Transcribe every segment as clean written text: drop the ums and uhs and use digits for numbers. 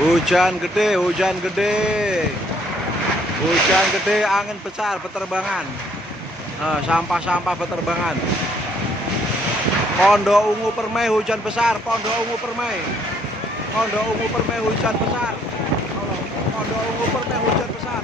Hujan gede, hujan gede. Hujan gede, angin besar beterbangan. Sampah-sampah beterbangan. Pondok Ungu Permai hujan besar, Pondok Ungu Permai. Pondok Ungu Permai hujan besar. Pondok Ungu Permai hujan besar.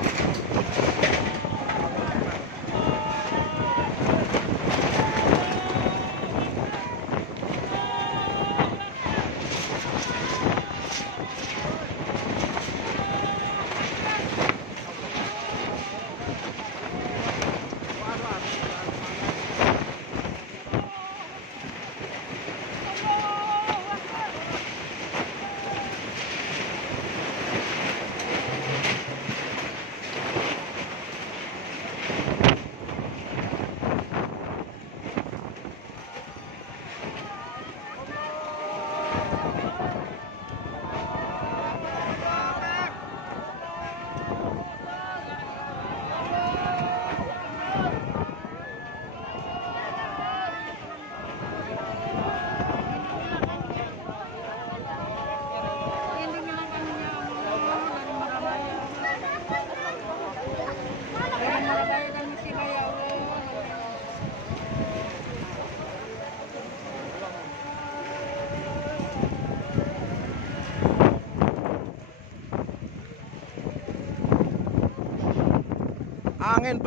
Angin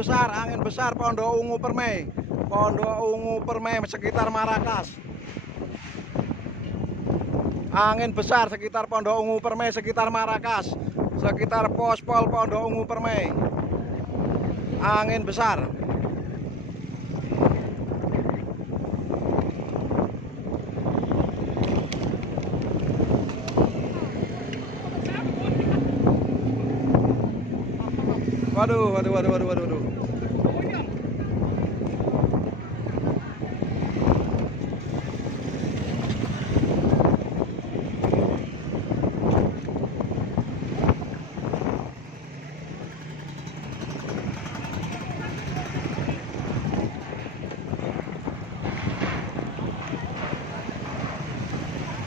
besar Pondok Ungu Permai. Pondok Ungu Permai sekitar Marrakas. Angin besar sekitar Pondok Ungu Permai, sekitar Marrakas, sekitar Pospol Pondok Ungu Permai. Angin besar. Waduh.